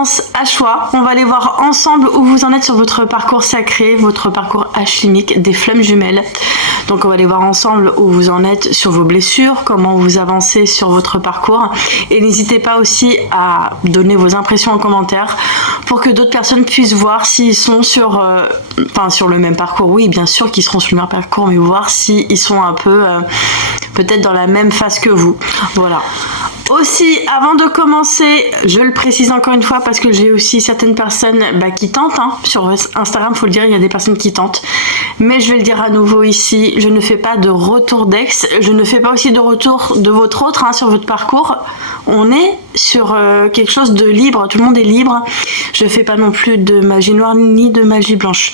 guidance à choix. On va aller voir ensemble où vous en êtes sur votre parcours sacré, votre parcours alchimique des flammes jumelles. Donc on va aller voir ensemble où vous en êtes sur vos blessures, comment vous avancez sur votre parcours. Et n'hésitez pas aussi à donner vos impressions en commentaire pour que d'autres personnes puissent voir s'ils sont sur le même parcours. Oui, bien sûr qu'ils seront sur le même parcours, mais voir s'ils sont un peu peut-être dans la même phase que vous. Voilà. Aussi, avant de commencer, je le précise encore une fois parce que j'ai aussi certaines personnes qui tentent. Sur Instagram, il faut le dire, il y a des personnes qui tentent. Mais je vais le dire à nouveau ici, je ne fais pas de retour d'ex. Je ne fais pas aussi de retour de votre autre sur votre parcours. On est sur quelque chose de libre, tout le monde est libre. Je ne fais pas non plus de magie noire ni de magie blanche.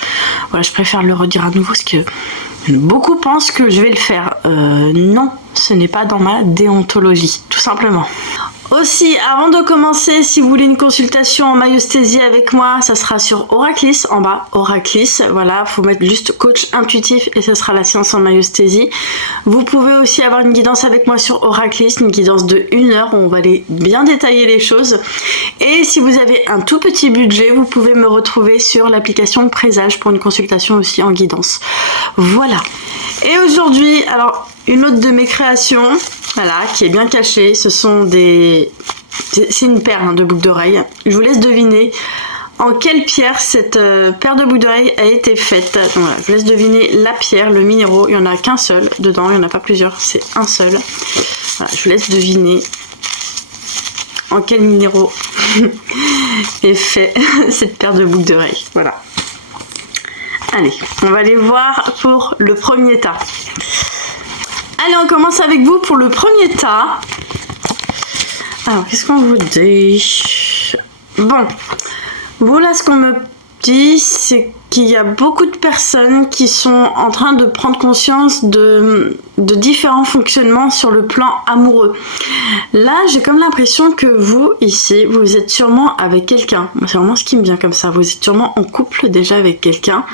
Voilà, je préfère le redire à nouveau parce que beaucoup pensent que je vais le faire. Non, ce n'est pas dans ma déontologie, tout simplement. Aussi, avant de commencer, si vous voulez une consultation en maïeusthésie avec moi, ça sera sur Oraclis, en bas, Oraclis, voilà, faut mettre juste coach intuitif et ce sera la séance en maïeusthésie. Vous pouvez aussi avoir une guidance avec moi sur Oraclis, une guidance de 1 heure où on va aller bien détailler les choses. Et si vous avez un tout petit budget, vous pouvez me retrouver sur l'application Présage pour une consultation aussi en guidance. Voilà. Et aujourd'hui, alors, une autre de mes créations, voilà, qui est bien cachée, ce sont des... C'est une paire de boucles d'oreilles. Je vous laisse deviner en quelle pierre cette paire de boucles d'oreilles a été faite. Donc voilà, je vous laisse deviner la pierre, le minéraux. Il n'y en a qu'un seul dedans, il n'y en a pas plusieurs, c'est un seul. Voilà, je vous laisse deviner en quel minéraux est fait cette paire de boucles d'oreilles. Voilà. Allez, on va aller voir pour le premier tas. Allez, on commence avec vous pour le premier tas. Alors, qu'est-ce qu'on vous dit? Bon, voilà ce qu'on me dit, c'est qu'il y a beaucoup de personnes qui sont en train de prendre conscience de différents fonctionnements sur le plan amoureux. Là, j'ai comme l'impression que vous, ici, vous êtes sûrement avec quelqu'un. C'est vraiment ce qui me vient comme ça. Vous êtes sûrement en couple déjà avec quelqu'un.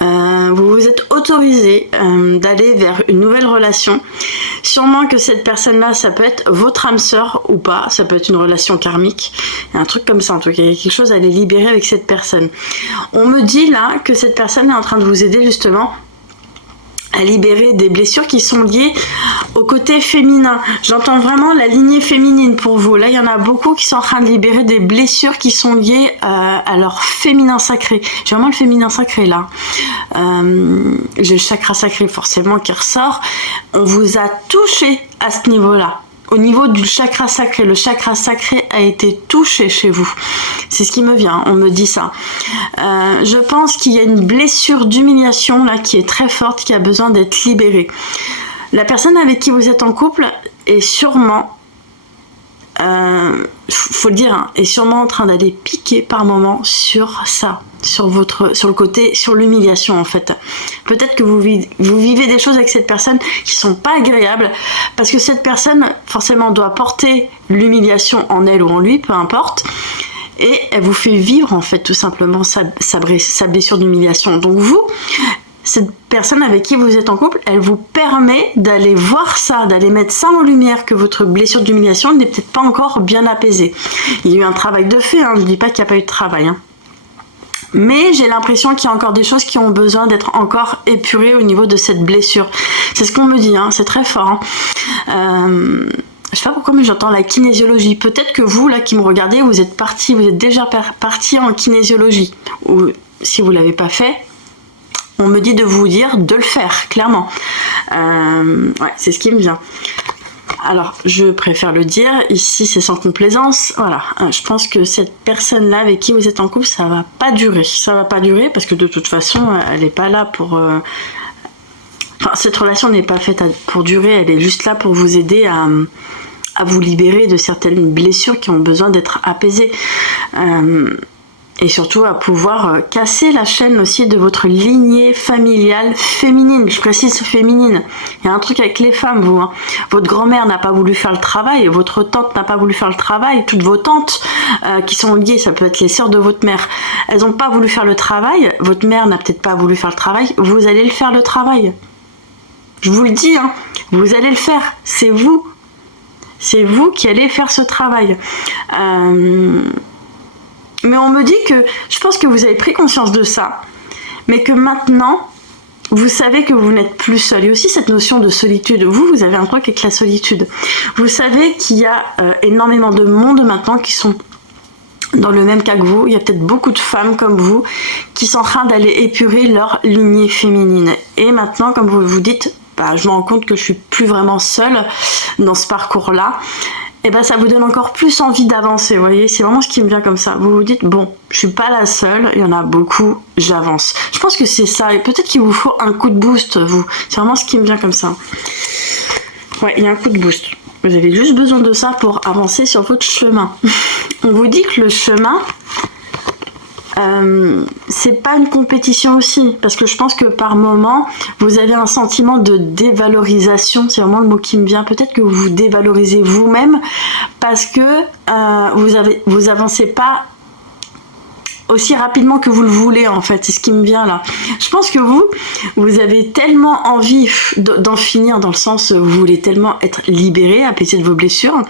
Vous vous êtes autorisé d'aller vers une nouvelle relation. Sûrement que cette personne-là, ça peut être votre âme sœur ou pas. Ça peut être une relation karmique. Un truc comme ça, en tout cas. Il y a quelque chose à les libérer avec cette personne. On me dit là que cette personne est en train de vous aider justement à libérer des blessures qui sont liées au côté féminin. J'entends vraiment la lignée féminine pour vous. Là, il y en a beaucoup qui sont en train de libérer des blessures qui sont liées à leur féminin sacré. J'ai vraiment le féminin sacré là. J'ai le chakra sacré forcément qui ressort. On vous a touché à ce niveau-là. Au niveau du chakra sacré, le chakra sacré a été touché chez vous. C'est ce qui me vient, on me dit ça. Je pense qu'il y a une blessure d'humiliation là qui est très forte, qui a besoin d'être libérée. La personne avec qui vous êtes en couple est sûrement, faut le dire, est sûrement en train d'aller piquer par moment sur ça, sur le côté, sur l'humiliation en fait. Peut-être que vous vivez des choses avec cette personne qui sont pas agréables parce que cette personne forcément doit porter l'humiliation en elle ou en lui, peu importe. Et elle vous fait vivre en fait tout simplement sa blessure d'humiliation. Donc vous, cette personne avec qui vous êtes en couple, elle vous permet d'aller voir ça, d'aller mettre ça en lumière, que votre blessure d'humiliation n'est peut-être pas encore bien apaisée. Il y a eu un travail de fait, je ne dis pas qu'il n'y a pas eu de travail. Mais j'ai l'impression qu'il y a encore des choses qui ont besoin d'être encore épurées au niveau de cette blessure. C'est ce qu'on me dit, c'est très fort. Je sais pas pourquoi, mais j'entends la kinésiologie. Peut-être que vous, là, qui me regardez, vous êtes déjà parti en kinésiologie. Ou si vous l'avez pas fait, on me dit de vous dire de le faire, clairement. Ouais, c'est ce qui me vient. Alors, je préfère le dire, ici c'est sans complaisance, voilà, je pense que cette personne-là avec qui vous êtes en couple, ça va pas durer. Ça va pas durer parce que de toute façon, elle n'est pas là pour... Enfin, cette relation n'est pas faite pour durer, elle est juste là pour vous aider à vous libérer de certaines blessures qui ont besoin d'être apaisées. Et surtout à pouvoir casser la chaîne aussi de votre lignée familiale féminine. Je précise féminine. Il y a un truc avec les femmes, vous. Votre grand-mère n'a pas voulu faire le travail, votre tante n'a pas voulu faire le travail, toutes vos tantes qui sont liées, ça peut être les sœurs de votre mère, elles n'ont pas voulu faire le travail, votre mère n'a peut-être pas voulu faire le travail, vous allez le faire le travail. Je vous le dis, vous allez le faire, c'est vous. C'est vous qui allez faire ce travail. Mais on me dit que, je pense que vous avez pris conscience de ça, mais que maintenant, vous savez que vous n'êtes plus seul. Et aussi cette notion de solitude. Vous avez un truc avec la solitude. Vous savez qu'il y a énormément de monde maintenant qui sont dans le même cas que vous. Il y a peut-être beaucoup de femmes comme vous qui sont en train d'aller épurer leur lignée féminine. Et maintenant, comme vous vous dites, bah, je me rends compte que je suis plus vraiment seule dans ce parcours-là. Et ben ça vous donne encore plus envie d'avancer, vous voyez, c'est vraiment ce qui me vient comme ça. Vous vous dites, bon, je suis pas la seule, il y en a beaucoup, j'avance. Je pense que c'est ça, et peut-être qu'il vous faut un coup de boost, vous. C'est vraiment ce qui me vient comme ça. Ouais, il y a un coup de boost. Vous avez juste besoin de ça pour avancer sur votre chemin. On vous dit que le chemin, c'est pas une compétition aussi, parce que je pense que par moment vous avez un sentiment de dévalorisation, c'est vraiment le mot qui me vient. Peut-être que vous vous dévalorisez vous-même parce que vous avancez pas aussi rapidement que vous le voulez, en fait, c'est ce qui me vient là. Je pense que vous avez tellement envie d'en finir, dans le sens où vous voulez tellement être libéré, apaisé de vos blessures,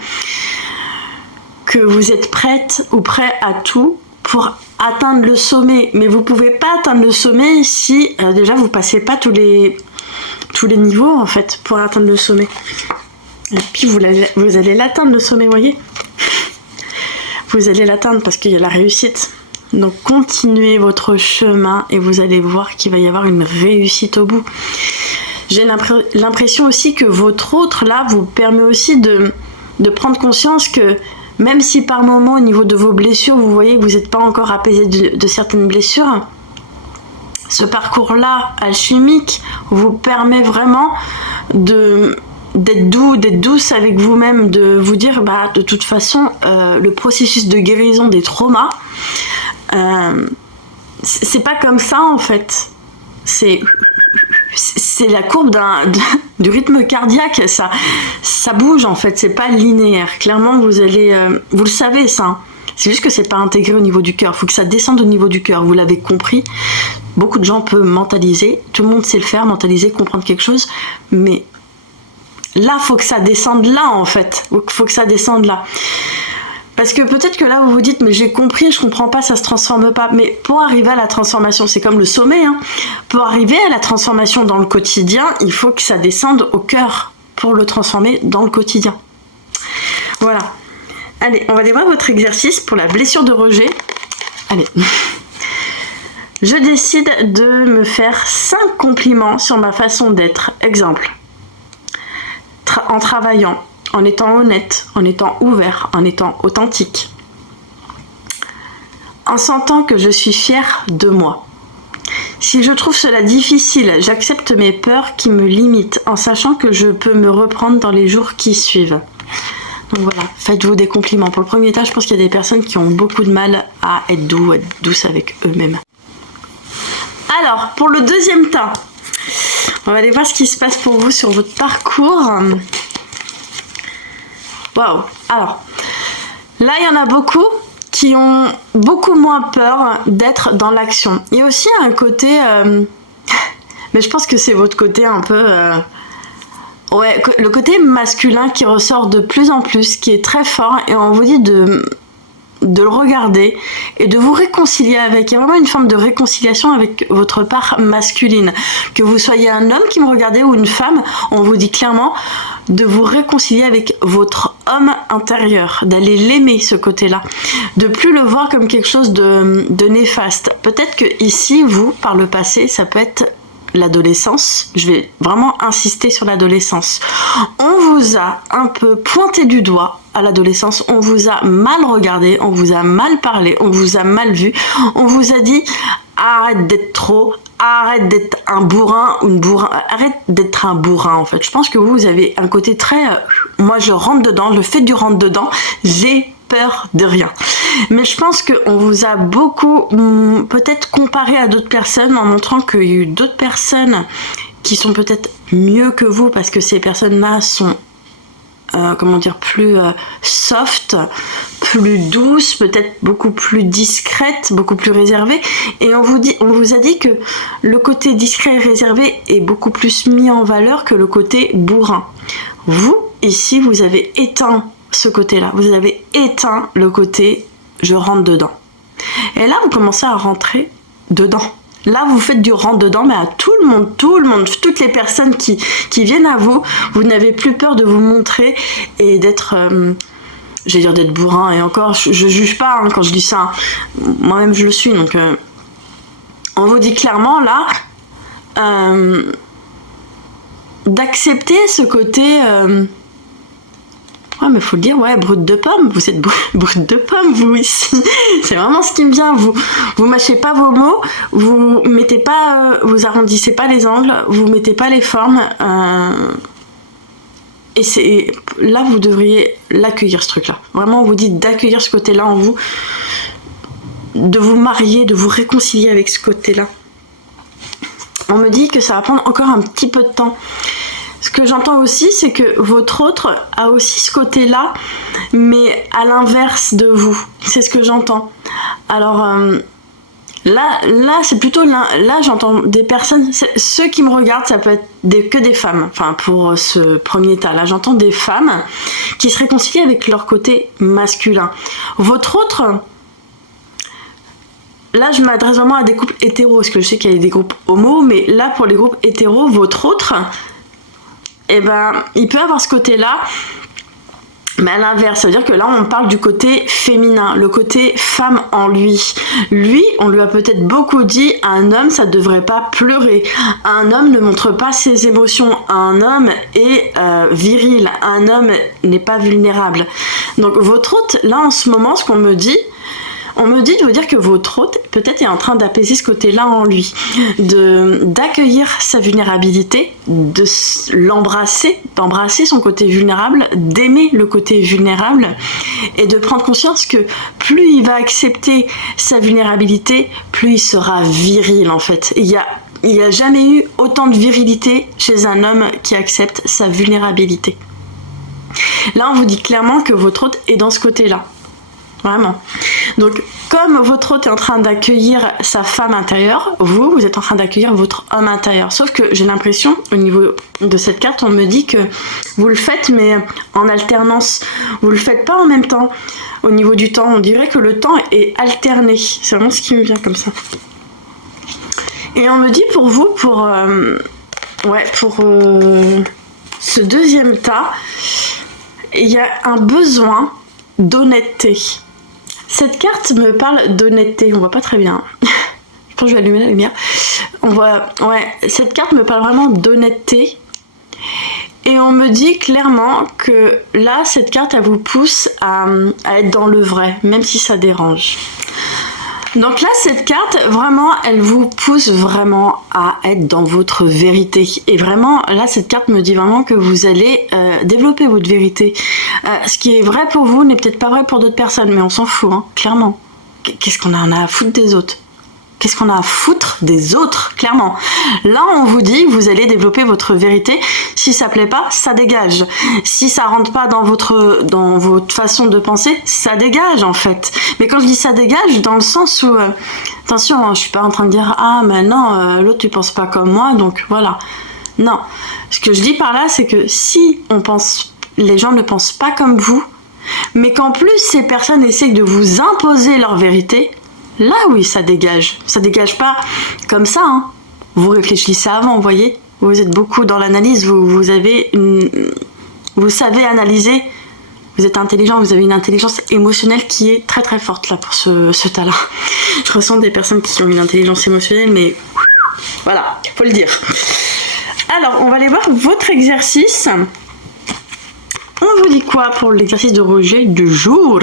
que vous êtes prête ou prêt à tout pour atteindre le sommet. Mais vous pouvez pas atteindre le sommet si déjà vous passez pas tous les niveaux, en fait, pour atteindre le sommet. Et puis vous allez l'atteindre, le sommet, voyez. Vous allez l'atteindre parce qu'il y a la réussite. Donc continuez votre chemin et vous allez voir qu'il va y avoir une réussite au bout. J'ai l'impression aussi que votre autre là vous permet aussi de prendre conscience que même si par moment au niveau de vos blessures vous voyez que vous n'êtes pas encore apaisé de certaines blessures, ce parcours là alchimique vous permet vraiment d'être douce avec vous-même, de vous dire bah de toute façon le processus de guérison des traumas, c'est pas comme ça en fait, c'est la courbe du rythme cardiaque, ça bouge en fait, c'est pas linéaire. Clairement vous le savez ça, c'est juste que c'est pas intégré au niveau du cœur, faut que ça descende au niveau du cœur, vous l'avez compris. Beaucoup de gens peuvent mentaliser, tout le monde sait le faire, mentaliser, comprendre quelque chose, mais là faut que ça descende là en fait, faut que ça descende là. Parce que peut-être que là vous vous dites mais j'ai compris, je comprends pas, ça se transforme pas. Mais pour arriver à la transformation, c'est comme le sommet, hein. Pour arriver à la transformation dans le quotidien, il faut que ça descende au cœur pour le transformer dans le quotidien. Voilà. Allez, on va aller voir votre exercice pour la blessure de rejet. Allez. Je décide de me faire 5 compliments sur ma façon d'être. Exemple. En travaillant, en étant honnête, en étant ouvert, en étant authentique. En sentant que je suis fière de moi. Si je trouve cela difficile, j'accepte mes peurs qui me limitent en sachant que je peux me reprendre dans les jours qui suivent. Donc voilà, faites-vous des compliments. Pour le premier tas, je pense qu'il y a des personnes qui ont beaucoup de mal à être douces avec eux-mêmes. Alors, pour le deuxième tas, on va aller voir ce qui se passe pour vous sur votre parcours. Waouh! Alors, là, il y en a beaucoup qui ont beaucoup moins peur d'être dans l'action. Il y a aussi un côté... mais je pense que c'est votre côté un peu... ouais, le côté masculin qui ressort de plus en plus, qui est très fort. Et on vous dit de le regarder et de vous réconcilier avec. Il y a vraiment une forme de réconciliation avec votre part masculine. Que vous soyez un homme qui me regardez ou une femme, on vous dit clairement de vous réconcilier avec votre homme intérieur, d'aller l'aimer ce côté-là, de plus le voir comme quelque chose de néfaste. Peut-être que ici, vous, par le passé, ça peut être l'adolescence. Je vais vraiment insister sur l'adolescence. On vous a un peu pointé du doigt à l'adolescence, on vous a mal regardé, on vous a mal parlé, on vous a mal vu, on vous a dit arrête d'être trop, arrête d'être un bourrin ou une bourrin, arrête d'être un bourrin en fait. Je pense que vous avez un côté très moi je rentre dedans, je fais du rentre dedans, j'ai peur de rien. Mais je pense qu'on vous a beaucoup peut-être comparé à d'autres personnes en montrant qu'il y a eu d'autres personnes qui sont peut-être mieux que vous parce que ces personnes-là sont comment dire, plus soft, plus douce, peut-être beaucoup plus discrète, beaucoup plus réservée. Et on vous a dit que le côté discret et réservé est beaucoup plus mis en valeur que le côté bourrin. Vous, ici, vous avez éteint ce côté-là. Vous avez éteint le côté je rentre dedans. Et là, vous commencez à rentrer dedans. Là, vous faites du rentre-dedans, mais à tout le monde, toutes les personnes qui viennent à vous, vous n'avez plus peur de vous montrer et d'être, j'allais dire d'être bourrin, et encore, je juge pas quand je dis ça. Moi-même, je le suis, donc on vous dit clairement, là, d'accepter ce côté... Ouais, mais faut le dire, ouais, brute de pomme, vous êtes brute de pomme, vous, ici. C'est vraiment ce qui me vient, vous mâchez pas vos mots, vous mettez pas, vous arrondissez pas les angles, vous mettez pas les formes, et c'est, là, vous devriez l'accueillir, ce truc-là. Vraiment, on vous dit d'accueillir ce côté-là en vous, de vous marier, de vous réconcilier avec ce côté-là. On me dit que ça va prendre encore un petit peu de temps. Ce que j'entends aussi, c'est que votre autre a aussi ce côté-là, mais à l'inverse de vous. C'est ce que j'entends. Alors là, c'est plutôt là, j'entends des personnes. Ceux qui me regardent, ça peut être que des femmes. Enfin, pour ce premier tas, là, j'entends des femmes qui se réconcilient avec leur côté masculin. Votre autre. Là, je m'adresse vraiment à des couples hétéros, parce que je sais qu'il y a des groupes homo, mais là, pour les groupes hétéros, votre autre. Eh ben, il peut avoir ce côté-là, mais à l'inverse, ça veut dire que là, on parle du côté féminin, le côté femme en lui. Lui, on lui a peut-être beaucoup dit, un homme, ça ne devrait pas pleurer. Un homme ne montre pas ses émotions. Un homme est viril. Un homme n'est pas vulnérable. Donc, votre hôte, là, en ce moment, ce qu'on me dit... On me dit de vous dire que votre hôte peut-être est en train d'apaiser ce côté-là en lui, d'accueillir sa vulnérabilité, de l'embrasser, d'embrasser son côté vulnérable, d'aimer le côté vulnérable et de prendre conscience que plus il va accepter sa vulnérabilité, plus il sera viril en fait. Il n'y a jamais eu autant de virilité chez un homme qui accepte sa vulnérabilité. Là, on vous dit clairement que votre hôte est dans ce côté-là. Vraiment. Donc, comme votre hôte est en train d'accueillir sa femme intérieure, vous êtes en train d'accueillir votre homme intérieur. Sauf que j'ai l'impression, au niveau de cette carte, on me dit que vous le faites, mais en alternance. Vous le faites pas en même temps. Au niveau du temps, on dirait que le temps est alterné. C'est vraiment ce qui me vient comme ça. Et on me dit pour vous, pour ce deuxième tas, il y a un besoin d'honnêteté. Cette carte me parle d'honnêteté, on voit pas très bien. Je pense que je vais allumer la lumière. Cette carte me parle vraiment d'honnêteté. Et on me dit clairement que là, cette carte, elle vous pousse à être dans le vrai, même si ça dérange. Donc là, cette carte, vraiment, elle vous pousse vraiment à être dans votre vérité. Et vraiment, là, cette carte me dit vraiment que vous allez développer votre vérité. Ce qui est vrai pour vous n'est peut-être pas vrai pour d'autres personnes, mais on s'en fout, hein, clairement. Qu'est-ce qu'on en a à foutre des autres ? Qu'est-ce qu'on a à foutre des autres, clairement. Là, on vous dit que vous allez développer votre vérité. Si ça plaît pas, ça dégage. Si ça rentre pas dans votre façon de penser, ça dégage, en fait. Mais quand je dis ça dégage, dans le sens où... attention, hein, je suis pas en train de dire « Ah, mais non, l'autre, tu penses pas comme moi, donc voilà. » Non. Ce que je dis par là, c'est que si les gens ne pensent pas comme vous, mais qu'en plus, ces personnes essaient de vous imposer leur vérité... Là, oui, ça dégage. Ça dégage pas comme ça, hein. Vous réfléchissez avant, vous voyez. Vous êtes beaucoup dans l'analyse, vous savez analyser. Vous êtes intelligent, vous avez une intelligence émotionnelle qui est très très forte là pour ce tas-là. Je ressens des personnes qui ont une intelligence émotionnelle, mais voilà, faut le dire. Alors, on va aller voir votre exercice. On vous dit quoi pour l'exercice de rejet du jour?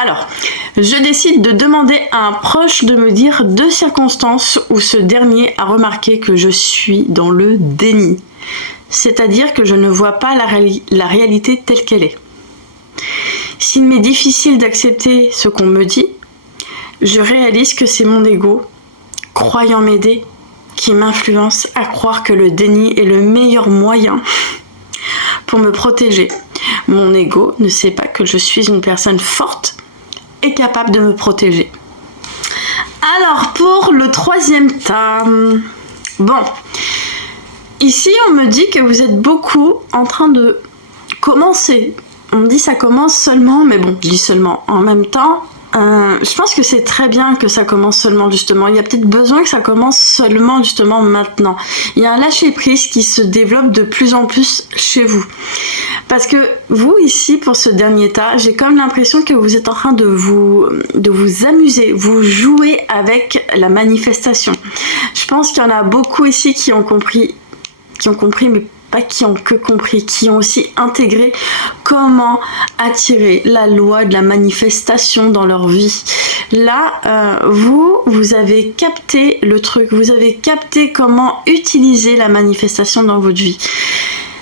Alors, je décide de demander à un proche de me dire 2 circonstances où ce dernier a remarqué que je suis dans le déni. C'est-à-dire que je ne vois pas la réalité telle qu'elle est. S'il m'est difficile d'accepter ce qu'on me dit, je réalise que c'est mon ego, croyant m'aider, qui m'influence à croire que le déni est le meilleur moyen pour me protéger. Mon ego ne sait pas que je suis une personne forte et capable de me protéger. Alors, pour le 3e tas, bon, ici on me dit que vous êtes beaucoup en train de commencer. On me dit ça commence seulement, mais bon, je dis seulement. En même temps, Je pense que c'est très bien que ça commence seulement justement. Il y a peut-être besoin que ça commence seulement justement maintenant. Il y a un lâcher-prise qui se développe de plus en plus chez vous. Parce que vous ici, pour ce dernier tas, j'ai comme l'impression que vous êtes en train de vous amuser, vous jouez avec la manifestation. Je pense qu'il y en a beaucoup ici qui ont compris, mais pas qui ont que compris, qui ont aussi intégré comment attirer la loi de la manifestation dans leur vie. Là, vous avez capté le truc, vous avez capté comment utiliser la manifestation dans votre vie.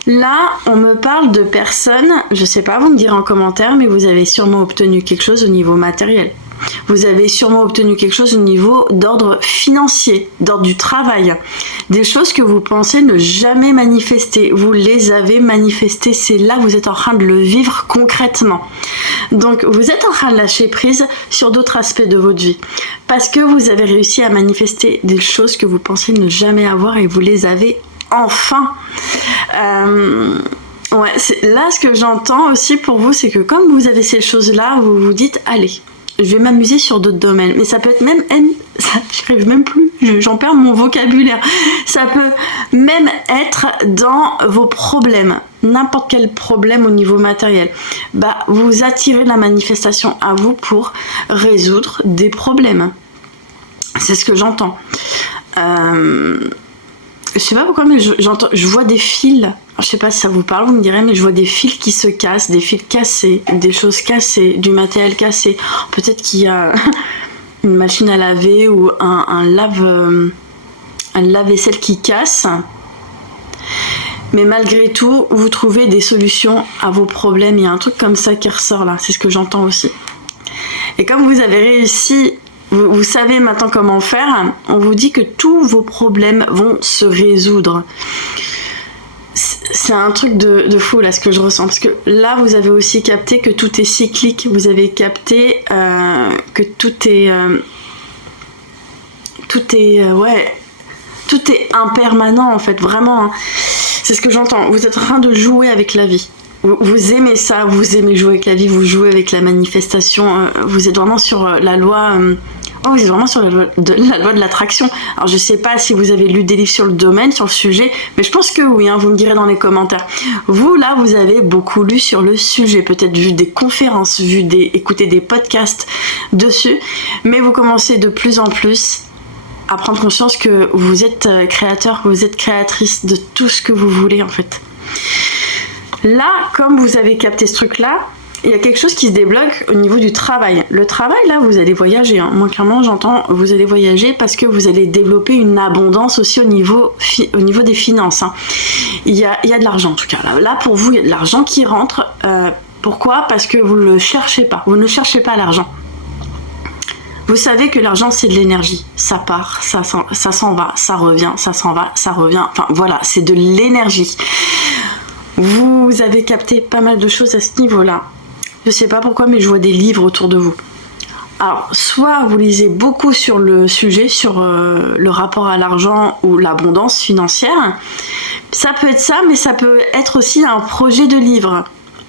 Là, on me parle de personnes, je sais pas, vous me direz en commentaire, mais vous avez sûrement obtenu quelque chose au niveau matériel. Vous avez sûrement obtenu quelque chose au niveau d'ordre financier, d'ordre du travail. Des choses que vous pensez ne jamais manifester. Vous les avez manifestées. C'est là que vous êtes en train de le vivre concrètement. Donc, vous êtes en train de lâcher prise sur d'autres aspects de votre vie. Parce que vous avez réussi à manifester des choses que vous pensez ne jamais avoir et vous les avez enfin. Ouais, là, ce que j'entends aussi pour vous, c'est que comme vous avez ces choses-là, vous vous dites, allez, je vais m'amuser sur d'autres domaines. Mais ça peut être même, j'arrive même plus, j'en perds mon vocabulaire. Ça peut même être dans vos problèmes, n'importe quel problème au niveau matériel. Bah, vous attirez la manifestation à vous pour résoudre des problèmes. C'est ce que j'entends. Je sais pas pourquoi, mais je vois des fils. Alors, je sais pas si ça vous parle, vous me direz, mais je vois des fils qui se cassent, des fils cassés, des choses cassées, du matériel cassé. Peut-être qu'il y a une machine à laver ou un lave-vaisselle qui casse. Mais malgré tout, vous trouvez des solutions à vos problèmes. Il y a un truc comme ça qui ressort là, c'est ce que j'entends aussi. Et comme vous avez réussi, vous savez maintenant comment faire, on vous dit que tous vos problèmes vont se résoudre. C'est un truc de fou là ce que je ressens, parce que là vous avez aussi capté que tout est cyclique, vous avez capté que tout est impermanent en fait, vraiment. C'est ce que j'entends, vous êtes en train de jouer avec la vie. Vous aimez ça, vous aimez jouer avec la vie, vous jouez avec la manifestation, vous êtes vraiment sur la loi... vous êtes vraiment sur la loi de l'attraction. Alors je sais pas si vous avez lu des livres sur le domaine, sur le sujet, mais je pense que oui, hein, vous me direz dans les commentaires. Vous, là, vous avez beaucoup lu sur le sujet, peut-être vu des conférences, écouté des podcasts dessus, mais vous commencez de plus en plus à prendre conscience que vous êtes créateur, que vous êtes créatrice de tout ce que vous voulez en fait. Là, comme vous avez capté ce truc-là, il y a quelque chose qui se débloque au niveau du travail. Le travail, là, vous allez voyager. Hein. Moi, clairement, j'entends vous allez voyager parce que vous allez développer une abondance aussi au niveau des finances. Hein. Il y a de l'argent, en tout cas. Là, pour vous, il y a de l'argent qui rentre. Pourquoi ? Parce que vous ne le cherchez pas. Vous ne cherchez pas l'argent. Vous savez que l'argent, c'est de l'énergie. Ça part, ça s'en va, ça revient, ça s'en va, ça revient. Enfin, voilà, c'est de l'énergie. Vous avez capté pas mal de choses à ce niveau-là. Je sais pas pourquoi, mais je vois des livres autour de vous. Alors, soit vous lisez beaucoup sur le sujet, sur le rapport à l'argent ou l'abondance financière. Ça peut être ça, mais ça peut être aussi un projet de livre.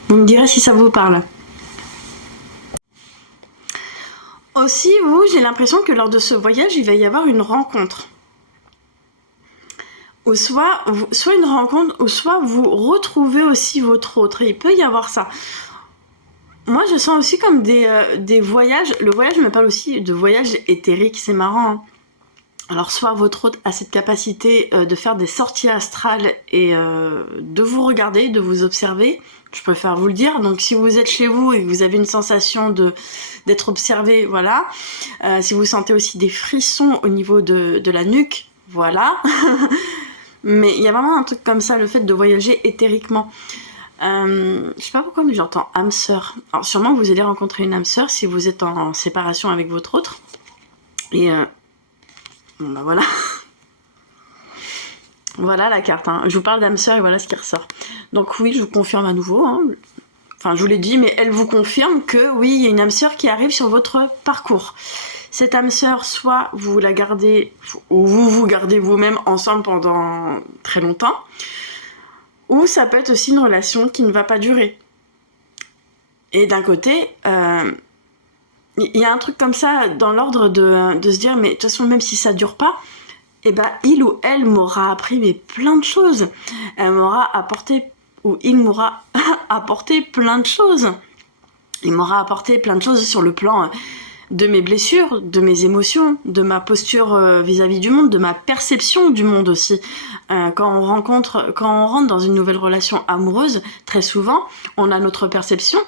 Vous me direz si ça vous parle. Aussi, vous, j'ai l'impression que lors de ce voyage, il va y avoir une rencontre. Ou soit une rencontre, ou soit vous retrouvez aussi votre autre. Il peut y avoir ça. Moi, je sens aussi comme des voyages. Le voyage me parle aussi de voyages éthériques, c'est marrant. Hein. Alors, soit votre hôte a cette capacité de faire des sorties astrales et de vous regarder, de vous observer. Je préfère vous le dire. Donc, si vous êtes chez vous et que vous avez une sensation d'être observé, voilà. Si vous sentez aussi des frissons au niveau de la nuque, voilà. Mais il y a vraiment un truc comme ça, le fait de voyager éthériquement. Je sais pas pourquoi, mais j'entends âme sœur. Alors sûrement vous allez rencontrer une âme sœur si vous êtes en séparation avec votre autre. Et bon bah voilà. Voilà la carte. Hein. Je vous parle d'âme sœur et voilà ce qui ressort. Donc oui, je vous confirme à nouveau. Hein. Enfin, je vous l'ai dit, mais elle vous confirme que oui, il y a une âme sœur qui arrive sur votre parcours. Cette âme sœur, soit vous la gardez, ou vous gardez vous-même ensemble pendant très longtemps, ou ça peut être aussi une relation qui ne va pas durer. Et d'un côté, il y a un truc comme ça dans l'ordre de se dire, mais de toute façon, même si ça dure pas, eh ben, il ou elle m'aura appris mais plein de choses. Elle m'aura apporté, ou il m'aura apporté plein de choses. Il m'aura apporté plein de choses sur le plan de mes blessures, de mes émotions, de ma posture vis-à-vis du monde, de ma perception du monde aussi. Quand on rentre dans une nouvelle relation amoureuse, très souvent, on a notre perception,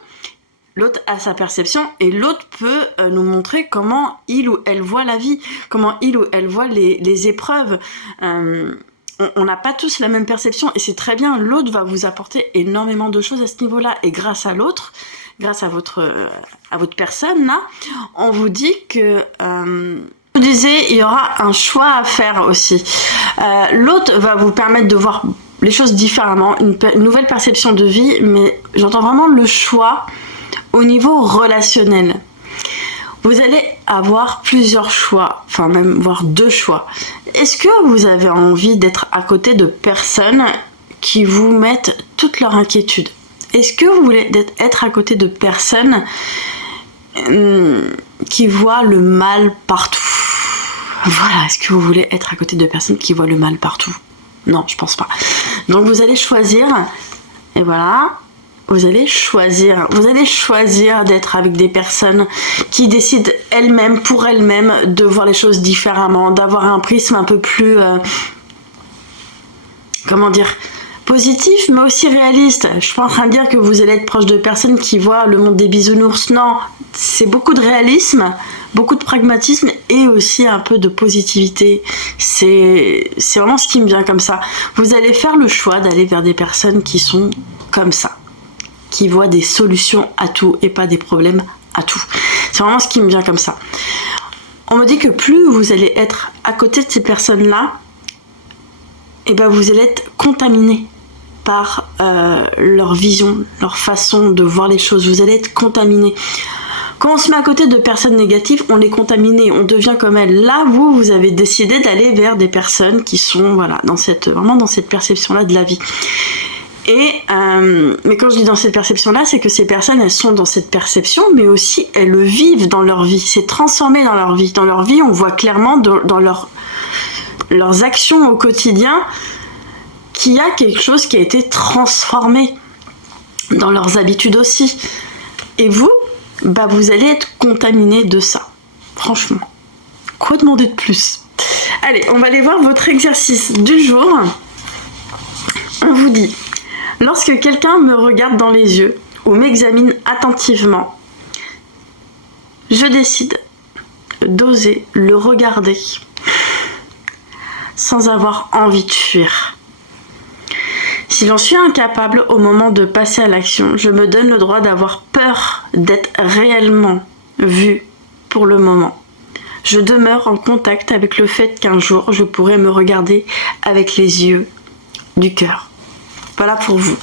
l'autre a sa perception, et l'autre peut nous montrer comment il ou elle voit la vie, comment il ou elle voit les épreuves. On n'a pas tous la même perception, et c'est très bien, l'autre va vous apporter énormément de choses à ce niveau-là, et grâce à l'autre, grâce à votre personne là, on vous dit que je vous disais, il y aura un choix à faire aussi. L'autre va vous permettre de voir les choses différemment, une nouvelle perception de vie, mais j'entends vraiment le choix au niveau relationnel. Vous allez avoir plusieurs choix, enfin même voire 2 choix. Est-ce que vous avez envie d'être à côté de personnes qui vous mettent toutes leurs inquiétudes? Est-ce que vous voulez être à côté de personnes qui voient le mal partout? Voilà, est-ce que vous voulez être à côté de personnes qui voient le mal partout? Non, je pense pas. Donc vous allez choisir, et voilà, vous allez choisir d'être avec des personnes qui décident elles-mêmes, pour elles-mêmes, de voir les choses différemment, d'avoir un prisme un peu plus, comment dire, positif, mais aussi réaliste. Je suis pas en train de dire que vous allez être proche de personnes qui voient le monde des bisounours. Non, c'est beaucoup de réalisme, beaucoup de pragmatisme et aussi un peu de positivité. C'est vraiment ce qui me vient comme ça. Vous allez faire le choix d'aller vers des personnes qui sont comme ça, qui voient des solutions à tout et pas des problèmes à tout. C'est vraiment ce qui me vient comme ça. On me dit que plus vous allez être à côté de ces personnes-là, et ben vous allez être contaminé par leur vision, leur façon de voir les choses. Vous allez être contaminé. Quand on se met à côté de personnes négatives, on est contaminé, on devient comme elles. Là, vous avez décidé d'aller vers des personnes qui sont voilà, vraiment dans cette perception-là de la vie. Et mais quand je dis dans cette perception-là, c'est que ces personnes, elles sont dans cette perception, mais aussi elles le vivent dans leur vie. C'est transformé dans leur vie. Dans leur vie, on voit clairement dans leurs actions au quotidien qu'il y a quelque chose qui a été transformé dans leurs habitudes aussi. Et vous, bah vous allez être contaminé de ça. Franchement, quoi demander de plus? Allez, on va aller voir votre exercice du jour. On vous dit, lorsque quelqu'un me regarde dans les yeux ou m'examine attentivement, je décide d'oser le regarder sans avoir envie de fuir. Si j'en suis incapable au moment de passer à l'action, je me donne le droit d'avoir peur d'être réellement vu pour le moment. Je demeure en contact avec le fait qu'un jour, je pourrai me regarder avec les yeux du cœur. Voilà pour vous.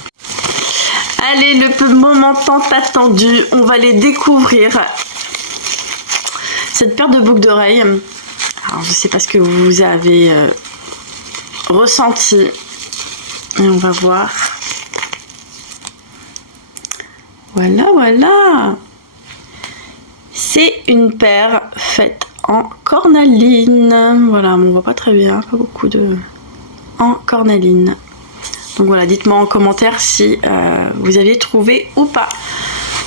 Allez, le moment tant attendu, on va les découvrir. Cette paire de boucles d'oreilles, alors je ne sais pas ce que vous avez ressenti. Et on va voir. Voilà, voilà. C'est une paire faite en cornaline. Voilà, on voit pas très bien, pas beaucoup de... en cornaline. Donc voilà, dites-moi en commentaire si vous aviez trouvé ou pas.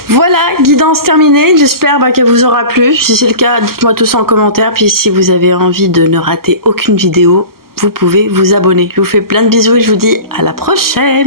Voilà, guidance terminée. J'espère qu'elle vous aura plu. Si c'est le cas, dites-moi tout ça en commentaire. Puis si vous avez envie de ne rater aucune vidéo, vous pouvez vous abonner. Je vous fais plein de bisous et je vous dis à la prochaine.